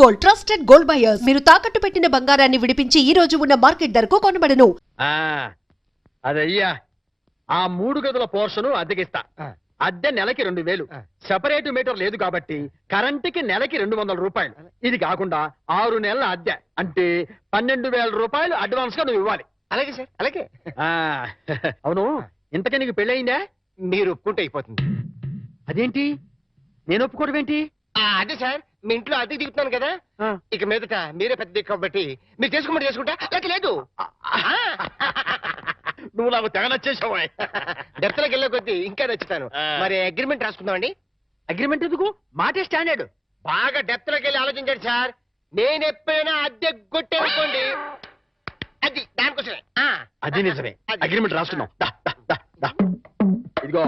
Gold trusted gold buyers మీరు తాకట్టు పెట్టిన బంగారాన్ని విడిపించి ఈ రోజు ఉన్న మార్కెట్ ధరకు కొనబడను. అదయ్యా ఆ 3 గదుల పోర్షన్ అద్దెకిస్తా. అద్దె నెలకి 2000. సెపరేట్ మీటర్ లేదు కాబట్టి కరెంటుకి నెలకి 200 రూపాయలు. ఇది కాకుండా 6 నెలల అద్దె అంటే 12,000 రూపాయలు అడ్వాన్స్ గా నువ్వు ఇవ్వాలి. అలాగే సార్, అలాగే. అవును, ఇంతకీ నీకు పెళ్ళయిందా? మీరు ఒప్పుకుంటే అయిపోతుంది. అదేంటి నేను ఒప్పుకోవడం ఏంటి? అదే సార్, మీ ఇంట్లో అద్దెకి దిగుతున్నాను కదా, ఇక మీదట మీరే పెద్ద దిక్కు కాబట్టి మీరు చేసుకోమని చేసుకుంటా. లేక లేదు. నువ్వు నాకు తెగ నచ్చేసావు. డెప్త్లోకి వెళ్ళే కొద్దీ ఇంకా నచ్చుతాను. మరి అగ్రిమెంట్ రాసుకుందామండి. అగ్రిమెంట్ ఎందుకు? మాటే స్టాండర్డ్. బాగా డెప్త్లోకి వెళ్ళి ఆలోచించండి సార్. నేను ఎప్పుడైనా అద్దె కొట్టేసుకోండి, అది దానికోసమే. అది నిజమే. అగ్రిమెంట్ రాసుకున్నాం. ఇదిగో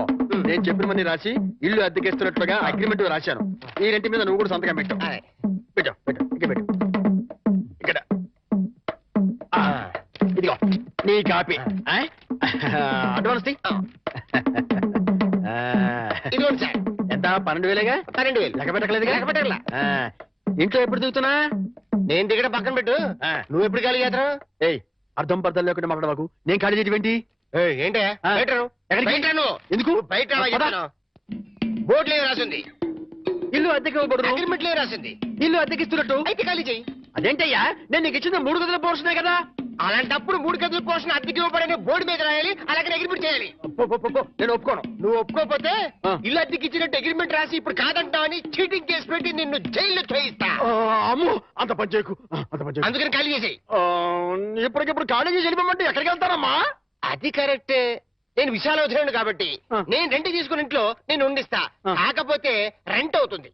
నేను చెప్పినవన్నీ రాసి ఇల్లు అద్దెకిస్తున్నట్లుగా అగ్రిమెంట్ రాశాను. ఈ రెంటి మీద నువ్వు కూడా సంతకం పెట్టు. పెట్టు పెట్టు ఇక్కడ పెట్టు. ఇక్కడ ఇదిగో నీ కాపీ. అడ్వాన్స్ ఇదిగోండి సార్. ఎంత? 12,000గా? 12,000. లెక్క పెట్టకలేదుగా? లెక్క పెట్టగల. ఇంట్లో ఎప్పుడు దిగుతున్నా? నేను దిగడం పక్కన పెట్టు, నువ్వు ఎప్పుడు ఖాళీ చేస్తావు? ఏయ్, అర్థం పర్థం లేకుండా మాట్లాడవాకు. నేను ఖాళీ చేయడం ఏంటి? ఏంటే ఎందుకు? బయట బోర్డులో రాసింది ఇల్లు అద్దెకి ఇవ్వబడదు, అగ్రిమెంట్ లో రాసింది ఇల్లు అద్దెకిస్తున్నట్టు. అయితే ఖాళీ చెయ్యి. అదేంటయ్యా, నేను నీకు ఇచ్చిన 3 గదుల పోర్షనే కదా. అలాంటప్పుడు 3 గదుల పోర్షన్ అద్దెకి ఇవ్వబడని బోర్డు మీద రాయాలి, అలాగే అగ్రిమెంట్ చేయాలి. నేను ఒప్పుకోను. నువ్వు ఒప్పుకోకపోతే ఇల్లు అద్దెకి ఇచ్చినట్టు అగ్రిమెంట్ రాసి ఇప్పుడు కాదంటావని చీటింగ్ కేసు పెట్టి నిన్ను జైల్లో చేయిస్తా. అమ్మో, అంత పని చేయకు. అందుకని ఖాళీ చేసేయి. ఇప్పటికిప్పుడు ఖాళీ చేసి వెళ్ళిపోమంటే ఎక్కడికి వెళ్తానమ్మా? అది కరెక్ట్. నేను విశాల వదిలేను కాబట్టి నేను రెంట్ తీసుకుని ఇంట్లో నేను ఉండిస్తా. కాకపోతే రెంట్ అవుతుంది.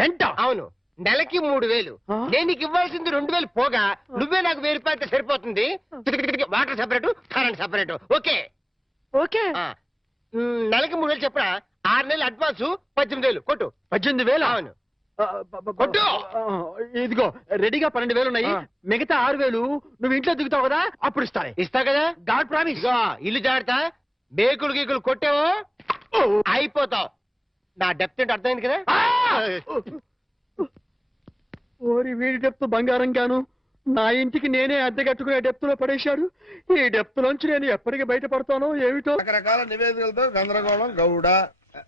రెంట్? అవును, నెలకి 3,000. నేను నీకు ఇవ్వాల్సింది 2,000 పోగా నువ్వే నాకు 1,000 రూపాయలు సరిపోతుంది. Water separate, current separate. Okay okay. నెలకి 3,000 చెప్పరా? 6 నెలలు అడ్వాన్స్ 18,000 కొట్టు. 18,000? అవును కొట్టు. ఇదిగో రెడీగా 12,000 ఉన్నాయి. మిగతా 6,000 నువ్వు ఇంట్లో దిగుతావు కదా, అప్పుడు ఇస్తాను. ఇస్తా కదా, గాడ్ ప్రామిస్. ఇల్లు జాగ్రత్త. బేకులు గీకులు కొట్టావు అయిపోతావు. నా డెప్త్ ఏంటి అర్థమైంది కదా. ఓరి వీడి డెప్త్ బంగారం గాను నా ఇంటికి నేనే అద్దె కట్టుకునే డెప్త్ లో పడేశాడు. ఈ డెప్త్ నుంచి నేను ఎప్పటికి బయటపడతానో ఏమిటో. రకరకాల నివేదికలతో గందరగోళం. గౌడ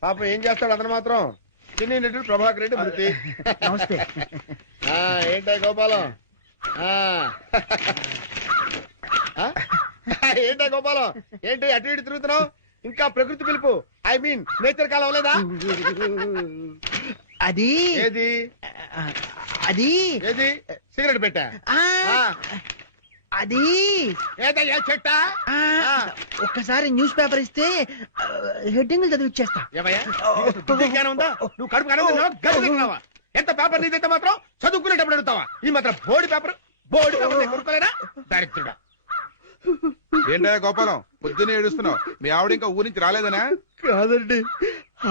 పాపం ఏం చేస్తాడు అతను మాత్రం. చిన్ని నటుడు ప్రభాకర్ రెడ్డి మృతి. నమస్తే. ఏంటాయి గోపాలం? ఏంటాయి గోపాలం? ఏంటి అటు ఇటు తిరుగుతున్నావు? ఇంకా ప్రకృతి పిలుపు, ఐ మీన్ నేచర్ కాలం లేదా? అది ఏది అది ఏది సిగరెట్ పెట్టా? అది ఏదయ్యా చెట్టా? ఒక్కసారి న్యూస్ పేపర్ ఇస్తే హెడ్డింగ్ చదివిచ్చేస్తా. ఉందా? నువ్వు కడుపు కడుగుతున్నావా? ఎంత పేపర్ నీదైతే మాత్రం చదువుకునేటప్పుడు అడుగుతావా? ఈ మాత్రం బోర్డు పేపర్ కొనుక్కోలేనా? దరిద్రుడా. ఏంటా గోపాలం పొద్దునే ఏడుస్తున్నావు? మీ ఆవిడ ఇంకా ఊరి నుంచి రాలేదనా? కాదండి,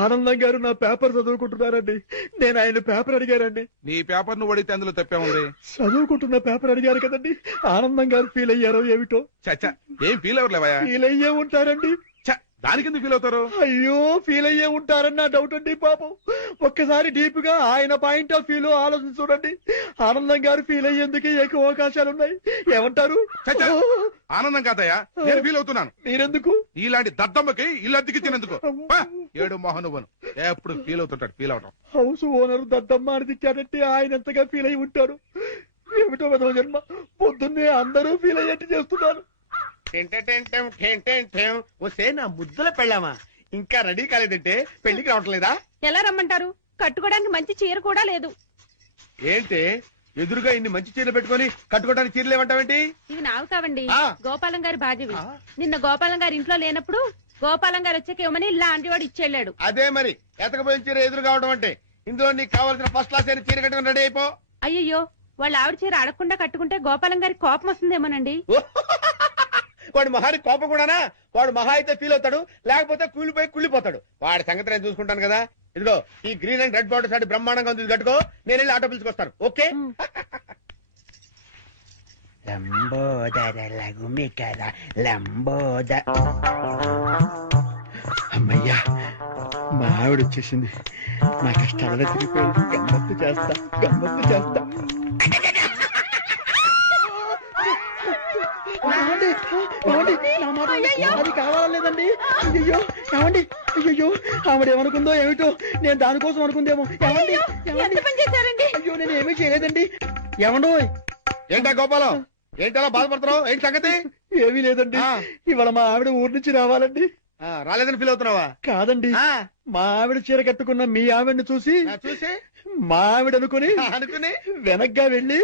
ఆనందం గారు నా పేపర్ చదువుకుంటున్నారండి. నేను ఆయన పేపర్ అడిగారండి. నీ పేపర్ నువ్వు అడిగితే అందులో తప్పే ఉంది. చదువుకుంటున్న పేపర్ అడిగారు కదండి. ఆనందం గారు ఫీల్ అయ్యారో ఏమిటో. చచ్చా, ఏం ఫీల్ అవ్వలేవా? ఫీల్ అయ్యే ఉంటారండి. దానికి ఎందుకు ఫీల్ అవుతారు? అయ్యో, ఫీల్ అయ్యే ఉంటారని నా డౌట్ అండి. పాపం ఒక్కసారి డీప్ గా ఆయన పాయింట్ ఆఫ్ వ్యూ లో ఆలోచించి చూడండి. ఆనందం గారు ఫీల్ అయ్యేందుకు ఎక్కువ అవకాశాలు ఉన్నాయి. ఏమంటారు? ఆనందం కాదయ్యా, నేను ఫీల్ అవుతున్నాను. మీరెందుకు? ఇలాంటి దద్దమ్మకి ఇల్లు అద్దెకిచ్చినందుకు. ఏడు మోహన్ నువ్వు ఎప్పుడు ఫీల్ అవుతుంటాడు. ఫీల్ అవటం. హౌస్ ఓనర్ దద్దమ్మ అని దిక్కాడంటే ఆయన ఎంతగా ఫీల్ అయి ఉంటారు. ఏమిటో విధవ జన్మ. పొద్దున్నే అందరూ ఫీల్ అయ్యేట్టు చేస్తున్నారు. వస్తే నా ముద్దుల పెళ్ళామా ఇంకా రెడీ కాలేదంటే పెళ్లికి రావట్లేదా? ఎలా రమ్మంటారు? కట్టుకోవడానికి మంచి చీర కూడా లేదు. ఏంటి ఎదురుగా ఇన్ని మంచి చీరలు పెట్టుకుని కట్టుకోవడానికి చీరలు ఏమంటావేంటి? ఇవి నావు కావండి, గోపాలం గారి బాధ్యవి. నిన్న గోపాలం గారి ఇంట్లో లేనప్పుడు గోపాలం గారు వచ్చాక ఇవ్వమని లాంటి వాడు ఇచ్చేళ్ళాడు. అదే మరి ఎతకపోయిన చీర ఎదురు కావడం అంటే. ఇందులో నీకు కావాల్సిన ఫస్ట్ క్లాస్ అయిన చీర కట్టుకుని రెడీ అయిపో. అయ్యయ్యో, వాళ్ళ ఆవిడ చీర అడగకుండా కట్టుకుంటే గోపాలం గారి కోపం వస్తుందేమోనండి. వాడు మహానికి కోపం కూడానా? వాడు మహా అయితే ఫీల్ అవుతాడు, లేకపోతే కూలిపోయి కుళ్ళిపోతాడు. వాడి సంగతి నేను చూసుకుంటాను కదా. ఇదిగో ఈ గ్రీన్ అండ్ రెడ్ బార్డర్ సాటి బ్రహ్మాండంగా ఉంది, కట్టుకో. నేను వెళ్ళి ఆటో పిలుచుకొస్తాను. ఓకే? అమ్మయ్యా, మా ఆవిడ వచ్చేసింది. నా కష్టాలలో తిరిగిపోయింది. గమ్మత్తు చేస్తా. అయ్యో ఏమండి అయ్యో ఆవిడ ఏమనుకుందో ఏమిటో నేను దానికోసం అనుకుందేమో ఏమండి ఎంత పని చేశారండి? అయ్యో నేను ఏమీ చేయలేదండి ఏమండో ఏంటా గోపాలం ఏంటలా బాధపడుతున్నావు ఏంటి సంగతి ఏమీ లేదండి ఇవాళ మా ఆవిడ ఊరి నుంచి రావాలండి రాలేదని ఫీల్ అవుతున్నావా కాదండి మా ఆవిడ చీర కట్టుకున్న మీ ఆవిడని చూసి చూసి మా ఆవిడ అనుకుని వెనక్గా వెళ్ళి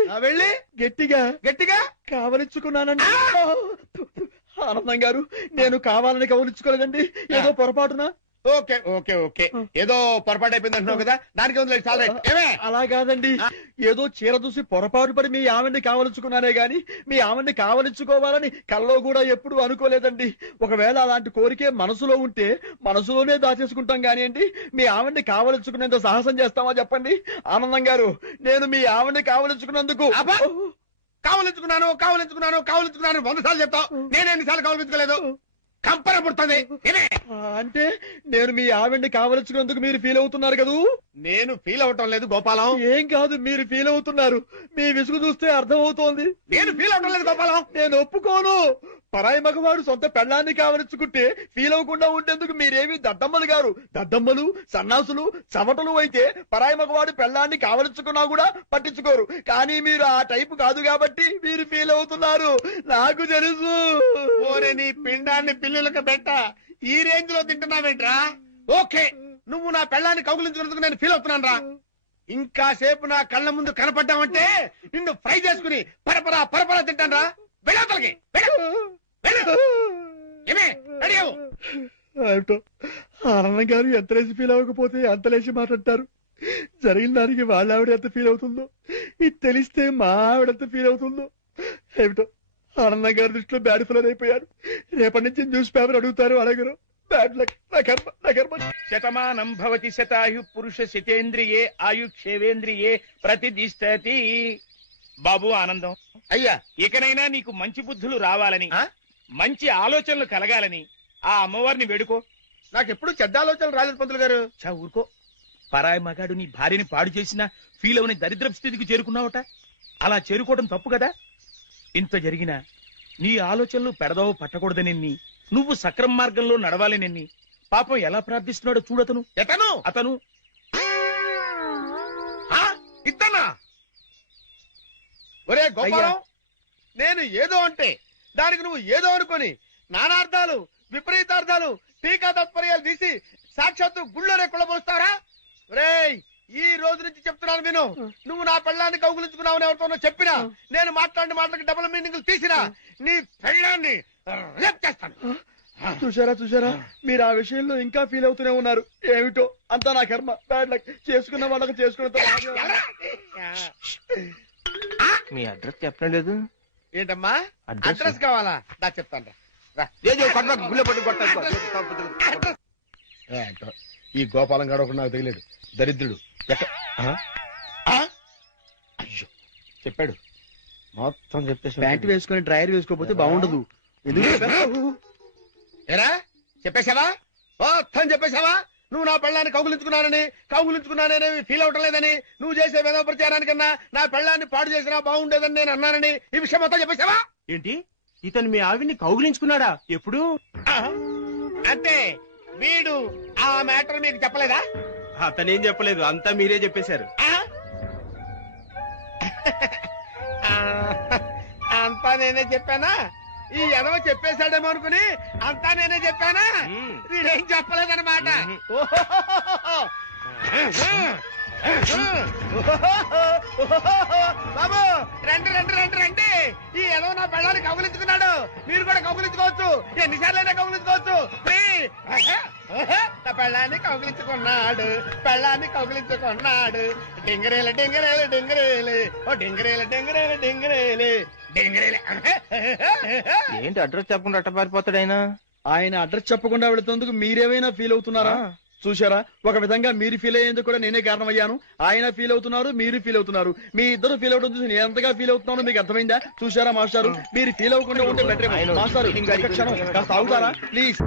గట్టిగా గట్టిగా కావలించుకున్నానండి ఆనందం గారు నేను కావాలని కవలించుకోలేదండి ఏదో పొరపాటున ఓకే ఓకే ఓకే ఏదో పొరపాటు అయిపోయింది అంటున్నావు కదా దానికి ఉంది చాలా రైట్ ఏమే అలా కాదండి ఏదో చీర చూసి పొరపాటు పడి మీ ఆవిడ్ని కావలించుకున్నానే గాని మీ ఆవిడ్ని కావలించుకోవాలని కల్లో కూడా ఎప్పుడు అనుకోలేదండి ఒకవేళ అలాంటి కోరికే మనసులో ఉంటే మనసులోనే దాచేసుకుంటాం కానివ్వండి మీ ఆవిడ్ని కావలించుకునేంత సాహసం చేస్తామా చెప్పండి ఆనందం గారు నేను మీ ఆవిడ్ని కావలించుకున్నందుకు కావలించుకున్నాను 100 సార్లు చెప్తావు నేను ఎన్నిసార్లు కావలించుకోలేదు కంపన పుడుతుంది అంటే నేను మీ ఆవిడ్ని కావలించుకున్నందుకు మీరు ఫీల్ అవుతున్నారు కదూ నేను ఫీల్ అవటం లేదు గోపాలం ఏం కాదు మీరు ఫీల్ అవుతున్నారు మీ విసుగు చూస్తే అర్థం అవుతోంది నేను ఫీల్ అవటం లేదు గోపాలం నేను ఒప్పుకోను పరాయి మగవాడు సొంత పెళ్ళాన్ని కావలించుకుంటే ఫీల్ అవ్వకుండా ఉండేందుకు మీరేమి దద్దమ్మలు గారు దద్దమ్మలు సన్నాసులు చవటలు అయితే పరాయి మగవాడు పెళ్ళాన్ని కావలించుకున్నా కూడా పట్టించుకోరు కానీ మీరు ఆ టైపు కాదు కాబట్టి మీరు ఫీల్ అవుతున్నారు నాకు తెలుసు ఓరే నీ పిండాన్ని పిల్లులకు పెట్ట ఈ రేంజ్ లో తింటున్నావేంట్రా ఓకే నువ్వు నా పెళ్ళాన్ని కౌగులించుకున్నందుకు నేను ఫీల్ అవుతున్నాను రా ఇంకా సేపు నా కళ్ళ ముందు కనపడ్డావంటే నిన్ను ఫ్రై చేసుకుని పరపరా తింటాను రా వెళ్ళతలకి ఆనందం గారు ఎంత లేచి ఫీల్ అవ్వకపోతే అంత లేచి మాట్లాడతారు జరిగిన దానికి వాళ్ళ ఆవిడ ఎంత ఫీల్ అవుతుందో ఇది తెలిస్తే మా ఆవిడ ఎంత ఫీల్ అవుతుందో ఏమిటో ఆనందం గారి దృష్టిలో బ్యాడ్ ఫిలర్ అయిపోయారు రేపటి నుంచి న్యూస్ పేపర్ అడుగుతారు అడగరు బ్యాడ్ లక్ నా కర్మ శతమానం భవతి శతాయు పురుష శతేంద్రియే ఆయుక్షేవేంద్రియే ప్రతిదిష్టతి బాబు ఆనందం అయ్యా ఇకనైనా నీకు మంచి బుద్ధులు రావాలని మంచి ఆలోచనలు కలగాలని ఆ అమ్మవారిని వేడుకో నాకెప్పుడు చెడ్డ ఆలోచనలు రాలేదు పంతులు గారు ఊరుకో పరాయి మగాడు నీ భార్యని పాడు చేసినా ఫీల్ అవని దరిద్ర స్థితికి చేరుకున్నావట అలా చేరుకోవడం తప్పు కదా ఇంత జరిగినా నీ ఆలోచనలు పెడదావు పట్టకూడదనెన్ని నువ్వు సక్రమ మార్గంలో నడవాలనెన్ని పాపం ఎలా ప్రార్థిస్తున్నాడో చూడతను అతను ఇద్దనా ఒరే గోపాలం నేను ఏదో అంటే దానికి నువ్వు ఏదో అనుకొని నానార్థాలు విపరీతార్థాలు టీకా తత్పర్యాలు తీసి సాక్షాత్తు గుళ్ళోనే కుళ్ళబోస్తారా రేయ్ ఈ రోజు నుంచి చెప్తున్నాను విను నువ్వు నా పెళ్ళాన్ని కౌగులించుకున్నావని ఎవరితోనో చెప్పినా నేను మాట్లాడిన మాటలకి డబుల్ మీనింగ్ తీసినా నీ పెళ్ళాన్ని రేప్ చేస్తాను చూసారా మీరు ఆ విషయంలో ఇంకా ఫీల్ అవుతూనే ఉన్నారు ఏమిటో అంతా నా కర్మ బ్యాడ్ లక్ చేసుకున్న వాళ్ళకి చేసుకున్న మీ అడ్రస్ చెప్పడం లేదు ఏంటమ్మా అడ్రస్ కావాలా దా చెప్తాను ఈ గోపాలం గడ ఒకటి నాకు తగిలేడు దరిద్రుడు అయ్యో చెప్పాడు మొత్తం చెప్పేసి ప్యాంట్ వేసుకుని డ్రైయర్ వేసుకోకపోతే బాగుండదు ఏరా చెప్పేశావా మొత్తం చెప్పేశావా నువ్వు నా పెళ్ళాన్ని కౌగులించుకున్నానని ఫీల్ అవటం లేదని నువ్వు చేసే వేద ప్రచారానికన్నా నా పెళ్ళాన్ని పాడు చేసినా బాగుండేదని నేను అన్నానని ఈ విషయం మొత్తం చెప్పేశావా ఏంటి ఇతను మీ ఆవిడ్ని కౌగులించుకున్నాడా ఎప్పుడు అంటే వీడు ఆ మ్యాటర్ మీకు చెప్పలేదా అతనేం చెప్పలేదు అంతా మీరే చెప్పేశారు అంతా నేనే చెప్పానా ఈ ఎదవ చెప్పేశాడేమో అనుకుని అంతా నేనే చెప్పానా వీడేం చెప్పలేదన్నమాట బాబు రండి ఈ ఎదవ నా పెళ్ళాన్ని కౌగులించుకున్నాడు మీరు కూడా కౌగులించుకోవచ్చు ఎన్నిసార్లైనా కౌగులించుకోవచ్చు నా పెళ్ళాన్ని కౌగులించుకున్నాడు డింగరేలు ఓ డింగరేలు ఏంటి అడ్రస్ చెప్పకుండా అట్ట పారిపోతాడు ఆయన అడ్రస్ చెప్పకుండా వెళుతున్నందుకు మీరేమైనా ఫీల్ అవుతున్నారా చూసారా ఒక విధంగా మీరు ఫీల్ అయ్యేందుకు కూడా నేనే కారణమయ్యాను ఆయన ఫీల్ అవుతున్నారు మీరు ఫీల్ అవుతున్నారు మీ ఇద్దరు ఫీల్ అవడం చూసి నేను ఎంతగా ఫీల్ అవుతున్నానో మీకు అర్థమైందా చూసారా మాస్టారు మీరు ఫీల్ అవ్వకుండా ఉంటే బెటర్ మాస్టారు ఒక్క క్షణం కాస్త ఆగుతారా ప్లీజ్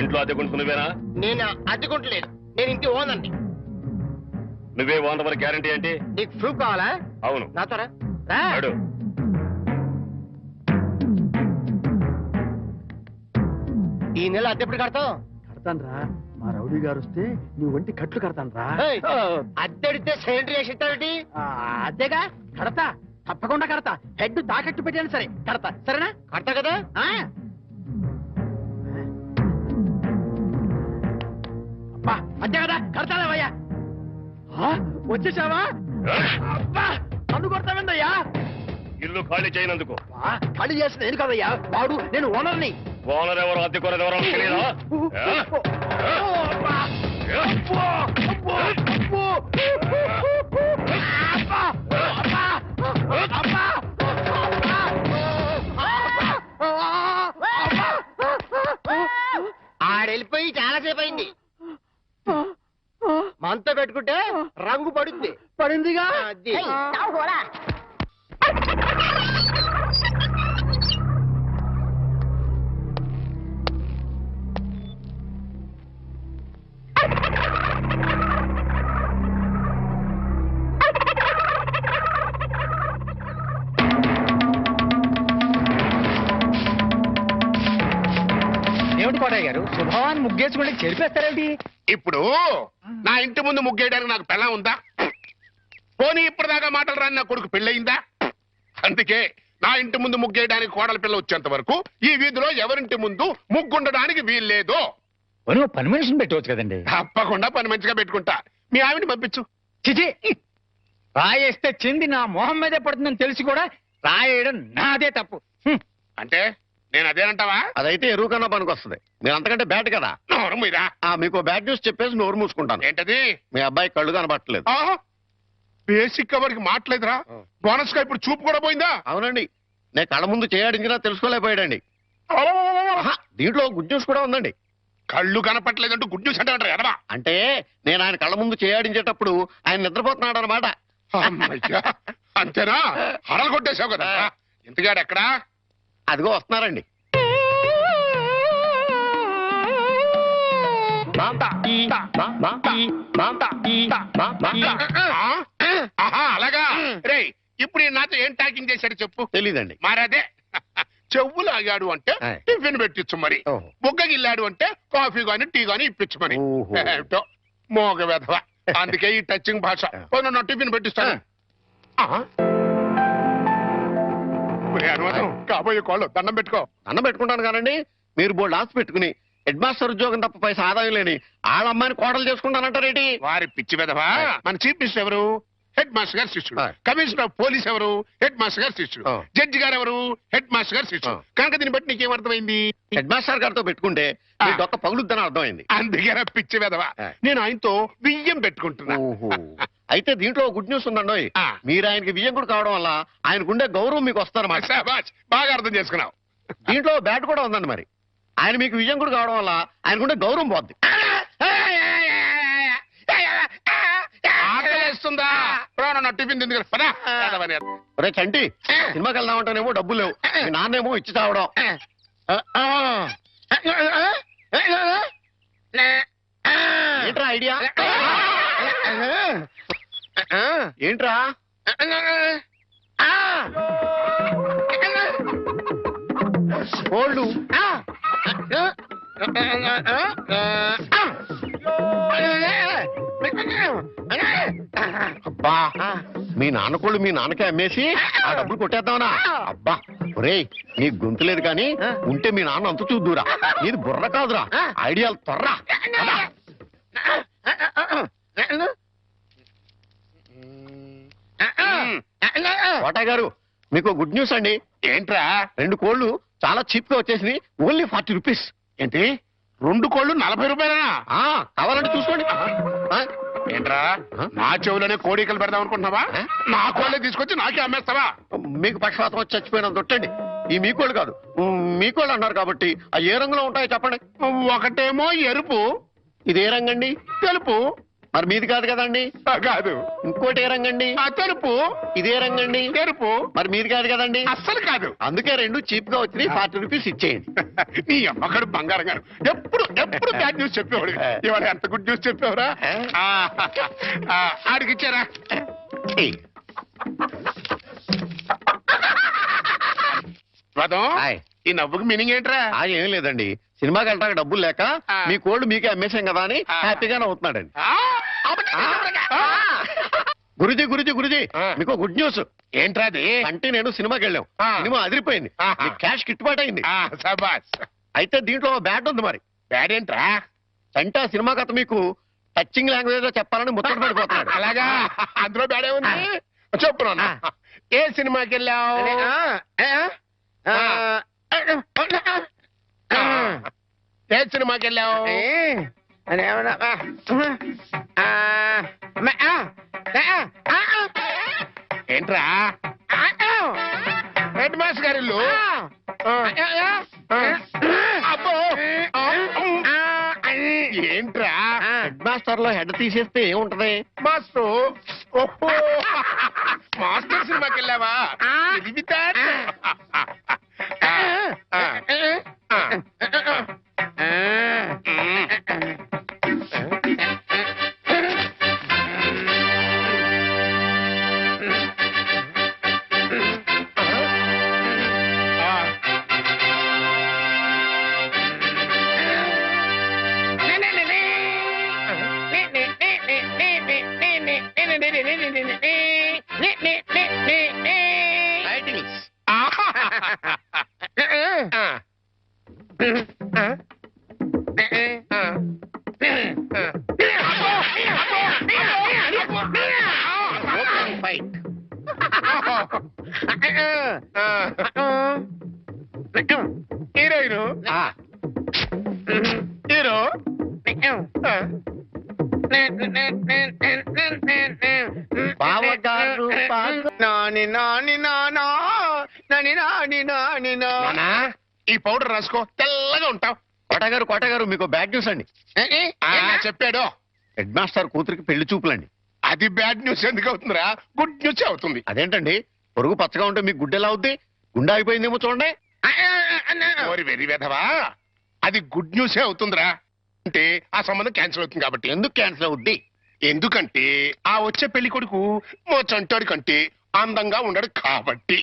ఇంట్లో అద్దెకుంటు నువ్వేనా నేను అద్దెకుంటలేదు నేను ఇంటి ఓనండి నువ్వే ఓనర్ గ్యారంటీ ఏంటి నీకు ప్రూఫ్ కావాలా అవును నాతోరా రా. ఈ నెల అద్దె ఎప్పుడు కడతావు? కడతాను రా. మా రౌడీ గారు వస్తే నీ ఒంటి కట్లు కడతాను రా. ఏయ్, అద్దె అడిగితే సిలిండర్ వేసి ఇస్తావేంటి? అదేగా కడతా, తప్పకుండా కడతా. హెడ్ తాకట్టు పెట్టాను సరే కడతా, సరేనా? కడతా కదా? ఆ. అబ్బా అంతే కదా, కడతాలేవయ్యా. వచ్చేసావా? అబ్బా నన్ను కొడతావేందయ్యా? ఇల్లు ఖాళీ చేయనందుకు. ఖాళీ చేసిన నేను కదయ్యా, వాడు నేను ఓనర్ని. ఓనర్ ఎవరు, అద్దె కొనరు ఎవరో తెలియదా? ఆడెళ్ళిపోయి చాలాసేపు అయింది. మనతో పెట్టుకుంటే రంగు పడుద్ది. పడిందిగా. అది. ఏమిటి కోటయ్య గారు, శుభవాన్ని ముగ్గేసుకుంటే చెరిపేస్తారేంటి? ఇప్పుడు నా ఇంటి ముందు ముగ్గేయడానికి నాకు పెళ్ళం ఉందా? పోనీ ఇప్పటిదాకా మాటలు రాని నా కొడుకు పెళ్ళయిందా? అందుకే నా ఇంటి ముందు ముగ్గేయడానికి కోడల పిల్ల వచ్చేంత వరకు ఈ వీధిలో ఎవరింటి ముందు ముగ్గుండడానికి వీల్లేదు. పని మనిషిని పెట్టవచ్చు కదండి. తప్పకుండా పని మంచిగా పెట్టుకుంటా. మీ ఆవిడ పంపించు. చిచి, రాయేస్తే చెంది నా మొహం మీదే పడుతుందని తెలిసి కూడా రాయేయడం నాదే తప్పు. అంటే నేను అదేనంటావా? అదైతే ఎరువు కన్నా పనికి వస్తుంది. మీరు అంతకంటే బ్యాట్ కదా. నోరు మీరా. మీకు బ్యాడ్ న్యూస్ చెప్పేసి నోరు మూసుకుంటాను. ఏంటది? మీ అబ్బాయి కళ్ళు కనబట్టలేదు. బేసిక్ కవర్కి మాట్లేదురా. బోనస్ గా ఇప్పుడు చూపు కూడా పోయిందా? అవునండి, నేను కళ్ళ ముందు చేయాడించినా తెలుసుకోలేకపోయాడండి. దీంట్లో గుడ్ న్యూస్ కూడా ఉందండి. కళ్ళు కనపట్లేదంటూ గుడ్ న్యూస్ అంటే ఎడవా? అంటే నేను ఆయన కళ్ళ ముందు చేయాడించేటప్పుడు ఆయన నిద్రపోతున్నాడు అనమాట. అంతేనా? హడలు కొట్టేశావు కదా. ఇంతగాడు ఎక్కడా? అదిగో వస్తున్నారండి. అలాగా. రే ఇప్పుడు ఈ నాతో ఏం టాకింగ్ చేశాడు చెప్పు. తెలీదండి. మరదే చెవులు ఆగాడు అంటే టిఫిన్ పెట్టించు మరి. బుగ్గగిల్లాడు అంటే కాఫీ గాని టీ గాని ఇప్పించు మరి. ఏమిటో మోగ వెధవ. అందుకే ఈ టచింగ్ భాష. నా టిఫిన్ పెట్టిస్తాను. కాబోయే కోళ్ళు దండం పెట్టుకో. దండం పెట్టుకుంటాను కానండి. మీరు బోల్డ్ ఆస్తి పెట్టుకుని హెడ్ మాస్టర్ ఉద్యోగం తప్ప పైసా ఆదాయం లేని వాళ్ళ అమ్మాయిని కోడలు చేసుకుంటానంటారేంటి? వారి పిచ్చి వెధవా. మన చీఫ్ మినిస్టర్ ఎవరు? హెడ్ మాస్టర్ గారు శిష్యుడు. కమిషనర్ ఆఫ్ పోలీస్ ఎవరు? హెడ్ మాస్టర్ గారు శిష్యుడు. జడ్జి గారు ఎవరు? హెడ్ మాస్టర్ గారు శిష్యుడు. కనుక దీన్ని బట్టి నీకేమర్థమైంది? హెడ్ మాస్టర్ గారితో పెట్టుకుంటే మీ డొక్క పగులుద్దని అర్థమైంది. అందుకే పిచ్చి వెధవా. నేను ఆయనతో బియ్యం పెట్టుకుంటున్నా. అయితే దీంట్లో గుడ్ న్యూస్ ఉందండి. మీరు ఆయనకి బియ్యం కూడా కావడం వల్ల ఆయనకుండే గౌరవం మీకు వస్తారన్నమాట. బాగా అర్థం చేసుకున్నావు. దీంట్లో బ్యాట్ కూడా ఉందండి. మరి ఆయన మీకు విజయం కూడా కావడం వల్ల ఆయనకుండే గౌరవం పోద్ది. ఆకలిస్తుందా? నా టిఫిన్ తింది కదా. ఒరే చంటి, సినిమాకి వెళ్దామంటేనేమో డబ్బులు లేవు. మీ నాన్నేమో ఇచ్చి తావడం. ఏంట్రా ఐడియా? ఏంట్రా? కోళ్ళు. అబ్బా, మీ నాన్న కోళ్ళు మీ నాన్నకే అమ్మేసి ఆ డబ్బులు కొట్టేద్దామనా? అబ్బా ఒరేయ్, నీ గొంతు లేదు కానీ ఉంటే మీ నాన్న అంత చూద్దురా. నీది బుర్ర కాదురా, ఐడియాలు త్వరరా. కోటయ్య గారు, మీకు గుడ్ న్యూస్ అండి. ఏంట్రా? 2 కోళ్ళు చాలా చీప్ గా వచ్చేసి ఓన్లీ 40 రూపీస్. ఏంటి 2 కోళ్ళు 40 రూపాయలనా? కావాలంటే చూసుకోండి. ఏంట్రా నా చెవులోనే కోడికలు పెడదాం అనుకుంటున్నావా? నా కోళ్ళే తీసుకొచ్చి నాకే అమ్మేస్తావా? మీకు పక్షపాతం వచ్చి చచ్చిపోయినంత తొట్టండి. ఈ మీ కోళ్ళు కాదు, మీ కోళ్ళు అన్నారు కాబట్టి ఆ ఏ రంగులో ఉంటాయో చెప్పండి. ఒకటేమో ఎరుపు. ఇది ఏ రంగండి? తెలుపు. మరి మీది కాదు కదండి. కాదు. ఇంకోటి ఏ రంగండి? తెలుపు. ఇదే రంగండి? తెలుపు. మరి మీది కాదు కదండి. అస్సలు కాదు. అందుకే 2 చీప్ గా వచ్చినాయి. 40 రూపీస్ ఇచ్చేయండి. నీ అమ్మకడు బంగారం గారు ఎప్పుడు బ్యాడ్ న్యూస్ చెప్పేవాడు. ఇవాళ ఎంత గుడ్ న్యూస్ చెప్పేవరా? ఆడికి ఇచ్చారా? రథం హాయ్. ఈ నవ్వుకి మీనింగ్ ఏంట్రా? ఏం లేదండి, సినిమాకి వెళ్ళడానికి డబ్బులు లేక ఆ. మీ కోళ్ళు మీకే అమ్మేశాం కదా అని ఆ. హ్యాపీగానే అవుతున్నాడండి. ఆ, అబ్బా, ఆ. గురుజీ గురుజీ గురుజీ, ఆ. మీకు గుడ్ న్యూస్. ఏంట్రా అది? అంటే నేను సినిమాకి వెళ్ళాం, ఆ. సినిమా అదిరిపోయింది, ఆహా. మీకు క్యాష్ గిట్టుబాటు అయింది. ఆ, శభాష్. అయితే దీంట్లో బ్యాట్ ఉంది మరి. బ్యాడ్ ఏంట్రా? అంటే ఆ సినిమా కథ మీకు టచింగ్ లాంగ్వేజ్ లో చెప్పాలని ముచ్చట పడిపోతున్నాడు. అలాగా? అందులో బ్యాడే ఉంది. చెప్పు నాన్న. ఏ సినిమాకి వెళ్ళావు? ఏ సినిమాకి వెళ్ళావు? ఏంట్రా? హెడ్ మాస్టర్ గారి ఇల్లు. అబ్బో. ఏంట్రా? హెడ్ మాస్టర్ లో హెడ్ తీసేస్తే ఏముంటది? మాస్టర్. ఓహో, మాస్టర్ సినిమాకి వెళ్ళావా? తెలివితే. హీరోయిన్ హీరో బావగారు నాని నాని నానా నాని నాని నాని నా నాన్నా, ఈ పౌడర్ రాసుకో, తెల్లగా ఉంటావు. కోటగారు మీకు బ్యాడ్ న్యూస్ అండి. చెప్పాడు. హెడ్ మాస్టర్ కూతురికి పెళ్లి చూపులండి. అది బ్యాడ్ న్యూస్ ఎందుకు అవుతుందిరా? గుడ్ న్యూస్ అవుతుంది. అదేంటండి, పొరుగు పచ్చగా ఉంటే మీకు గుడ్డ ఎలా అవుద్ది? గుండె అయిపోయిందేమో చూడండి. ఓరి వెర్రి వెధవా, అది గుడ్ న్యూసే అవుతుందిరా. అంటే ఆ సంబంధం క్యాన్సిల్ అవుతుంది కాబట్టి. ఎందుకు క్యాన్సిల్ అవుద్ది? ఎందుకంటే ఆ వచ్చే పెళ్లి కొడుకు మా చంటాడి కంటే అందంగా ఉండడు కాబట్టి.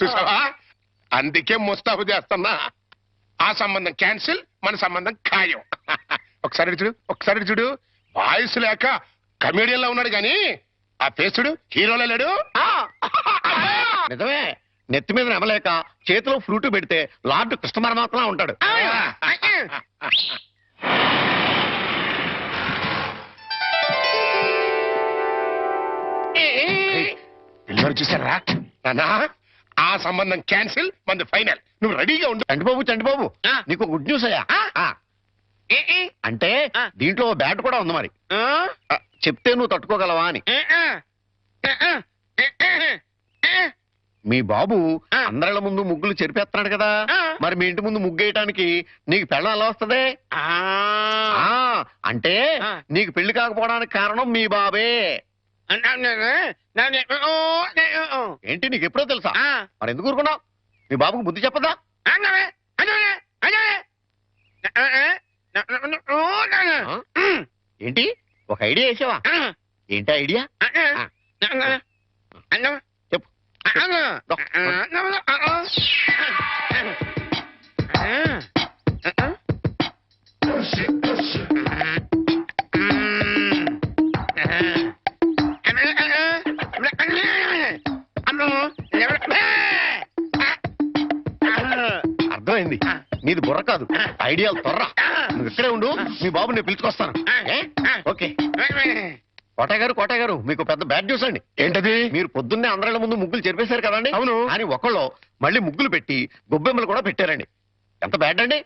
చూసావా, అందుకే ముస్తాబు చేస్తున్నా. ఆ సంబంధం క్యాన్సిల్, మన సంబంధం ఖాయం. ఒకసారి చూడు, ఒకసారి చూడు. వాయిస్ లేక కమేడియన్ లా ఉన్నాడు గాని ఆ ఫేసుడు హీరోలో లేడు. నిజమే, నెత్తి మీద నెమలేక చేతిలో ఫ్రూట్ పెడితే లార్డ్ కృష్ణ పరమాత్మ ఉంటాడు. పిల్లలు చూసారా నాన్నా? ఆ సంబంధం క్యాన్సిల్, మంది ఫైనల్. నువ్వు రెడీగా ఉండు. చంటిబాబు నీకు గుడ్ న్యూస్ అయ్యా. అంటే దీంట్లో బ్యాట్ కూడా ఉంది మరి. చెప్తే నువ్వు తట్టుకోగలవా అని. మీ బాబు అందరిళ్ళ ముందు ముగ్గులు చెరిపేస్తున్నాడు కదా, మరి మీ ఇంటి ముందు ముగ్గేయటానికి నీకు పెళ్ళం ఎలా వస్తది? అంటే నీకు పెళ్లి కాకపోవడానికి కారణం మీ బాబే. ఏంటి, నీకు ఎప్పుడో తెలుసా? మరి ఎందుకు ఊరుకున్నావు? మీ బాబుకు బుద్ధి చెప్పదా? ఏంటి, ఒక ఐడియా వేసావా? ఏంటి ఐడియా? చెప్పు. అర్థమైంది, నీది బుర్ర కాదు, ఐడియాలు త్వర. నువ్వు ఇక్కడే ఉండు, మీ బాబు నేను పిలుచుకొస్తాను. ఓకే. కోటగారు మీకు పెద్ద బ్యాడ్ న్యూస్ అండి. ఏంటది? మీరు పొద్దున్నే అందరిళ్ళ ముందు ముగ్గులు చెరిపేశారు కదండి. అవును. అని ఒకళ్ళు మళ్ళీ ముగ్గులు పెట్టి గొబ్బెమ్మలు కూడా పెట్టారండి. ఎంత బ్యాడ్ అండి?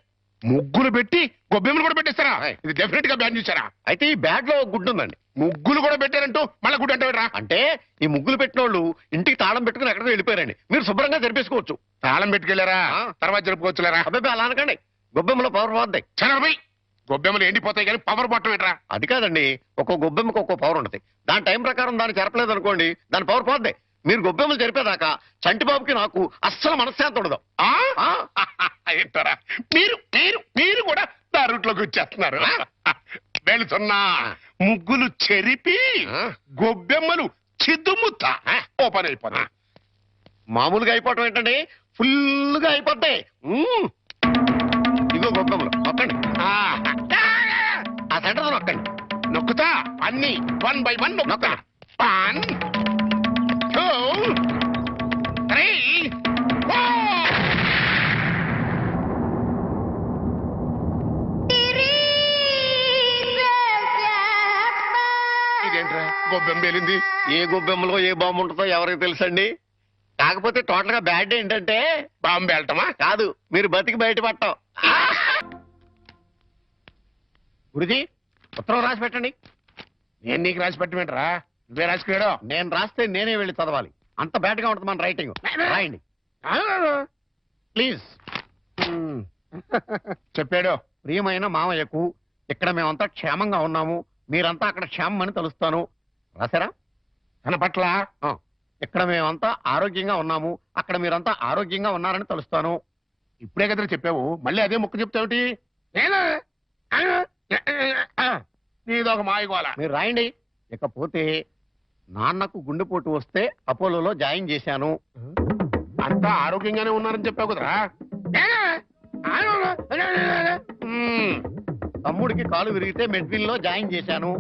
ముగ్గులు పెట్టి గొబ్బెమ్మలు కూడా పెట్టేస్తారా? ఇది డెఫినెట్ గా బ్యాన్ చేశారా? అయితే ఈ బ్యాడ్ లో గుడ్డు ఉందండి. ముగ్గులు కూడా పెట్టారంటూ మళ్ళా గుడ్డు అంటారా? అంటే ఈ ముగ్గులు పెట్టిన వాళ్ళు ఇంటికి తాళం పెట్టుకుని ఎక్కడికి వెళ్ళిపోయారండి. మీరు శుభ్రంగా జరిపేసుకోవచ్చు. తాళం పెట్టుకెళ్లారా? తర్వాత జరుపుకోవచ్చులేరా? అబ్బాయి అలా అనకండి, గొబ్బెమ్మలో పవర్ పోద్దాయి. చనరబై, గొబ్బెమ్మలు ఎండిపోతాయి కానీ పవర్ బట్టం ఏంట్రా? అది కాదండి, ఒక్కో గొబ్బెమ్మకి ఒక్కో పవర్ ఉంటుంది. దాని టైం ప్రకారం దాన్ని చెరపలేదు అనుకోండి, దాని పవర్ పోద్దాయి. మీరు గొబ్బెమ్మలు జరిపేదాకా చంటిబాబుకి నాకు అస్సలు మనశ్శాంతి ఉండదు. ఏంటారా మీరు మీరు మీరు కూడా నా రూట్లోకి వచ్చేస్తున్నారు. వెళుతున్నా, ముగ్గులు చెరిపి గొబ్బెమ్మలు చిద్దుముత్త ఓపెన్ అయిపోతా. మామూలుగా అయిపోవటం ఏంటండి, ఫుల్గా అయిపోతాయి. ఇదిగో గొప్పలు నొక్కండి, ఆ సెంటర్ నొక్కండి. నొక్కుతా అన్ని 1 by 1 నొక్కుతా. 1 2 3 4. ఇదేంట్రా గొబ్బెం పేలింది? ఏ గొబ్బెమ్మలో ఏ బాంబు ఉంటుందో ఎవరికి తెలుసండి. కాకపోతే టోటల్ గా బ్యాడ్ ఏంటంటే బాంబు వెళ్ళటమా? కాదు, మీరు బతికి బయటపడటం. గురుజీ ఉత్తరం రాసి పెట్టండి. నేను నీకు రాసి పెట్టమేంట్రా? నువ్వే రాసుకున్నాడు. నేను రాస్తే నేనే వెళ్ళి చదవాలి, అంత బ్యాడ్ గా ఉంటుంది మన రైటింగ్. రాయండి ప్లీజ్. చెప్పాడు. ప్రియమైన మామయ్యకు, ఇక్కడ మేమంతా క్షేమంగా ఉన్నాము, మీరంతా అక్కడ క్షేమం అని తలుస్తాను. రాశారా? తన పట్ల ఇక్కడ మేమంతా ఆరోగ్యంగా ఉన్నాము, అక్కడ మీరంతా ఆరోగ్యంగా ఉన్నారని తలుస్తాను. ఇప్పుడే కదా చెప్పావు, మళ్ళీ అదే ముక్క చెప్తావుటి? నీదొక మాయగోళ. మీరు రాయండి. ఇకపోతే నాన్నకు గుండెపోటు వస్తే అపోలోలో జాయిన్ చేశాను. అంతా ఆరోగ్యంగానే ఉన్నారని చెప్పావు కదరా. తమ్ముడికి కాలు విరిగితే మెడ్విల్ లో జాయిన్ చేశాను.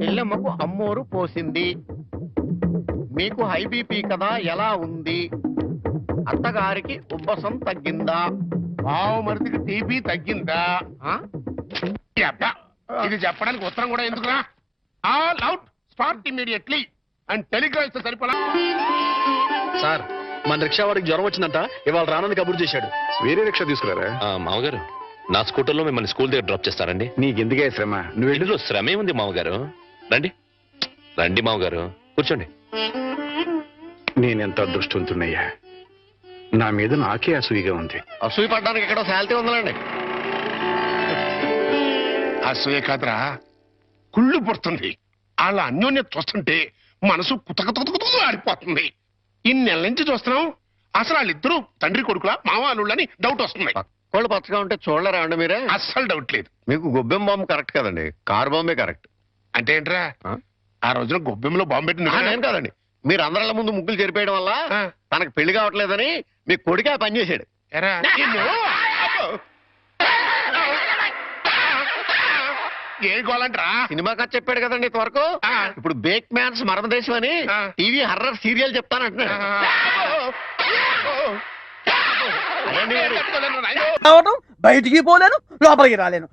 చెల్లెమ్మకు అమ్మోరు పోసింది. మీకు హై బీపీ కదా, ఎలా ఉంది? అత్తగారికి ఉబ్బసం తగ్గిందా? బావు మరిదికి టీబీ తగ్గిందా? ఇది చెప్పడానికి ఉత్తరం కూడా ఎందుకురా? All out, start immediately and Telegram ఇస్తే సరిపోలా. సార్, మన రిక్షా వాడికి జ్వరం వచ్చిందంట, ఇవాళ రానని కబురు చేశాడు. వేరే రిక్షా తీసుకురారా? మామగారు, నా స్కూటర్లో మిమ్మల్ని స్కూల్ దగ్గర డ్రాప్ చేస్తారండి. నీకెందుకే శ్రమ? నువ్వు ఇందులో శ్రమే ఉంది మామగారు. రండి రండి మామగారు, కూర్చోండి. నేనెంత అదృష్టవంతున్నయ్యా, నా మీద నాకే అసూయగా ఉంది. అసూయ పడ్డానికి ఎక్కడో శాలిటీ ఉందండి. అసూయ కాదురా, కుళ్ళు పుడుతుంది. వాళ్ళ అన్యోన్యత చూస్తుంటే మనసు కుతకుతకుతూ ఆడిపోతుంది. ఇన్ని నెలల నుంచి చూస్తున్నాం, అసలు వాళ్ళిద్దరూ తండ్రి కొడుకులా మావాళ్ళని డౌట్ వస్తుంది. కోళ్ళు పచ్చగా ఉంటే చూడలేరా అండి మీరే? అస్సలు డౌట్ లేదు. మీకు గొబ్బెం బాంబు కరెక్ట్ కదండి, కార్ బాంబే కరెక్ట్. అంటే ఏంట్రా, ఆ రోజున గొబ్బెంలో బాంబు పెట్టి నేను కాదండి, మీరు అందరిళ్ళ ముందు ముగ్గులు చెరిపేయడం వల్ల తనకు పెళ్లి కావట్లేదని మీ కొడుకే పని చేశాడు. ఏ గోలంట్రా? సినిమా కథ చెప్పాడు కదండి ఇంతవరకు. ఇప్పుడు బేక్ మ్యాన్స్ మరణదేశం అని టీవీ హర్రర్ సీరియల్ చెప్తానంటున్నాడు. బయటికి పోలేను, లోపలికి రాలేను.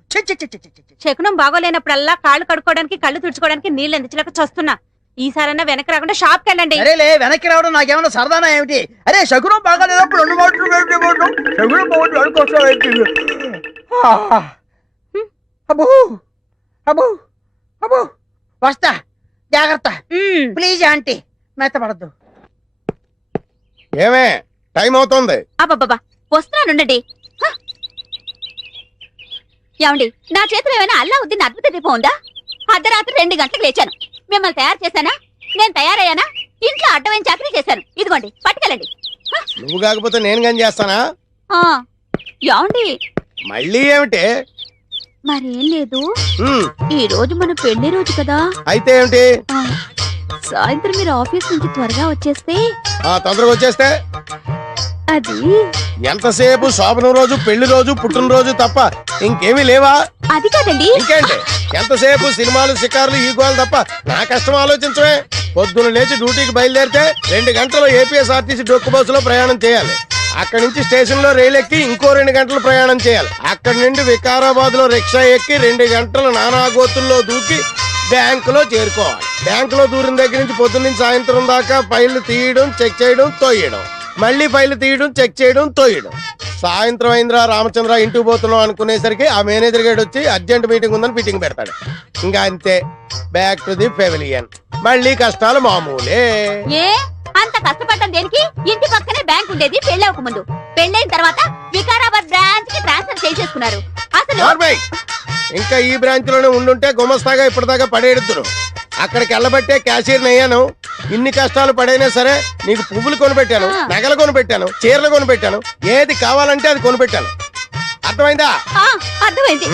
శకునం బాగోలేనప్పుడల్లా కాళ్ళు కడుక్కోవడానికి కళ్ళు తుడుచుకోవడానికి నీళ్ళు ఎందుకు చస్తున్నా. ఈసారన్నా వెనక్కి రాకుండా షాప్కి వెళ్ళండి. అరేలే, వెనక్కి రావడం నాకేమన్నా సరదానా ఏమిటి? అరే, శకునం బాగాలేనప్పుడు 2 మాటలు శకునం బాగుంది అనుకోసం. అబ్బో అబ్బో అబ్బో, వస్తా, జాగ్రత్త ప్లీజ్ ఆంటీ, మెత్తపడద్దు. ఏమే టైం అవుతోంది. అబ్బబ్బా, వస్తున్నానుండండి. ఏమండి, నా చేతిలో ఏమైనా అల్లావుద్దీన్ అద్భుత దీపం ఉందా? అర్ధరాత్రి 2 గంటలకు లేచాను. మిమ్మల్ని తయారు చేశానా? నేను తయారయ్యానా? ఇంట్లో అడ్డమైన చాకరీ చేశాను. ఇదిగోండి, పట్టుకెళ్ళండి. నువ్వు కాకపోతే నేను కానీ చేస్తానా? ఏమండి, మళ్ళీ ఏమిటి? మరేం లేదు, ఈ రోజు మన పెళ్లి రోజు కదా. అయితే ఏమిటి? సాయంత్రం మీరు ఆఫీస్ నుంచి త్వరగా వచ్చేస్తే. తొందరగా వచ్చేస్తే అది ఎంతసేపు శోభనం రోజు, పెళ్లి రోజు, పుట్టినరోజు తప్ప ఇంకేమీ లేవా? అది కాదండి. ఇంకేంటి, ఎంతసేపు సినిమాలు, షికారులు, ఈ గోలు తప్ప నా కష్టం ఆలోచించవే. పొద్దున లేచి డ్యూటీకి బయలుదేరితే 2 గంటలు ఏపీఎస్ఆర్టీసీ డొక్కు బస్సులో ప్రయాణం చేయాలి. అక్కడి నుంచి స్టేషన్ లో రైలు ఎక్కి ఇంకో 2 గంటలు ప్రయాణం చేయాలి. అక్కడి నుండి వికారాబాద్ లో రిక్షా ఎక్కి 2 గంటలు నానాగోతుల్లో దూకి బ్యాంకులో చేరుకోవాలి. బ్యాంకులో దూరిన దగ్గర నుంచి పొద్దున్న నుంచి సాయంత్రం దాకా ఫైళ్లు తీయడం, చెక్ చేయడం, తోయడం, మళ్ళీ ఫైళ్లు తీయడం, చెక్ చేయడం, తోయడం. సాయంత్రం అయిందిరా రామచంద్ర, ఇంటికి పోతున్నాం అనుకునేసరికి ఆ మేనేజర్ గేట్ వచ్చి అర్జెంట్ మీటింగ్ ఉందని మీటింగ్ పెడతాడు. ఇంకా అంతే, బ్యాక్ టు ది పెవిలియన్. మళ్ళీ కష్టాలు మామూలే. అంత కష్టపడటం దేనికి? ఇంటి పక్కనే బ్యాంక్ ఉండేది పెళ్ళవక ముందు. పెళ్ళైన తర్వాత వికారాబాద్ బ్రాంచ్ కి ట్రాన్స్ఫర్ చేసేసుకున్నారు. అసలు ఇంకా ఈ బ్రాంచ్ లోనే ఉండుంటే గుమస్తాగా ఇప్పటిదాకా పడేడుతురు. అక్కడికి వెళ్ళబట్టే క్యాషియర్ అయ్యాను. ఇన్ని కష్టాలు పడైనా సరే నీకు పువ్వులు కొనిపెట్టాను, నగలు కొనిపెట్టాను, చీరలు కొనిపెట్టాను, ఏది కావాలంటే అది కొనిపెట్టాను. అర్థమైందా? అర్థమైంది.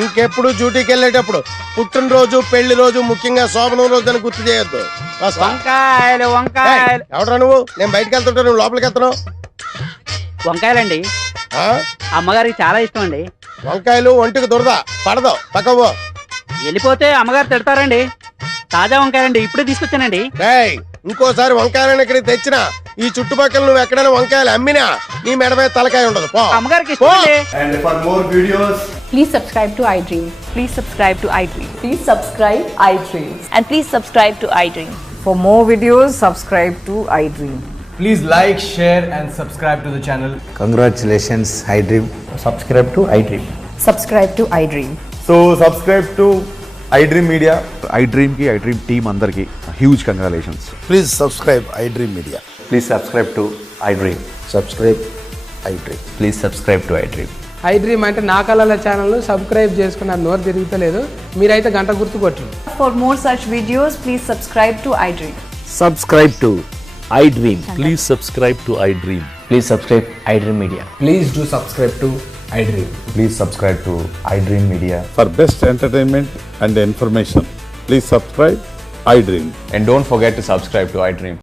ఇంకెప్పుడు డ్యూటీకి వెళ్ళేటప్పుడు పుట్టినరోజు పెళ్లి రోజు ముఖ్యంగా శోభనం రోజు అని గుర్తు చేయొద్దు. వంకాయలు వంకాయలు. ఎవడరా నువ్వు? నేను బయటకు వెళ్తుంటా, నువ్వు లోపలికి వెళ్తున్నావు. వంకాయలండి, అమ్మగారికి చాలా ఇష్టం అండి. వంకాయలు ఒంటికి దురద పడదు, పక్కవో. వెళ్ళిపోతే అమ్మగారు తిడతారండి. తాజా వంకాయలండి, ఇప్పుడే తీసుకొచ్చానండి. ఇంకోసారి వంకాయలను ఇక్కడికి తెచ్చినా, ఈ చుట్టుపక్కల నువ్వు ఎక్కడైనా వంకాయలు అమ్మినా నీ మెడమే తలకాయ ఉండదు. పో. అమ్మగారికి ఇష్టం అండి. And for more videos, Please subscribe to iDream. Please subscribe to iDream. Please subscribe iDream. And please subscribe to iDream. For more videos, subscribe to iDream. please like, share and subscribe to the channel. Congratulations, iDream. Subscribe to iDream. Subscribe to iDream. So subscribe to iDream Media. iDream ki iDream team andarki huge congratulations. Please subscribe iDream Media. Please subscribe to iDream. Subscribe iDream. Please subscribe to iDream. iDream అంటే నా కళల channel subscribe చేసుకున్న నోరు తిరుగుతలేదు. మీరైతే గంట గుర్తు కొట్టండి. For more such videos, please subscribe to iDream. Subscribe to iDream. Please subscribe to iDream. Please subscribe iDream Media. Please do subscribe to iDream. Please subscribe to iDream Media. For best entertainment and information, please subscribe iDream. And don't forget to subscribe to iDream.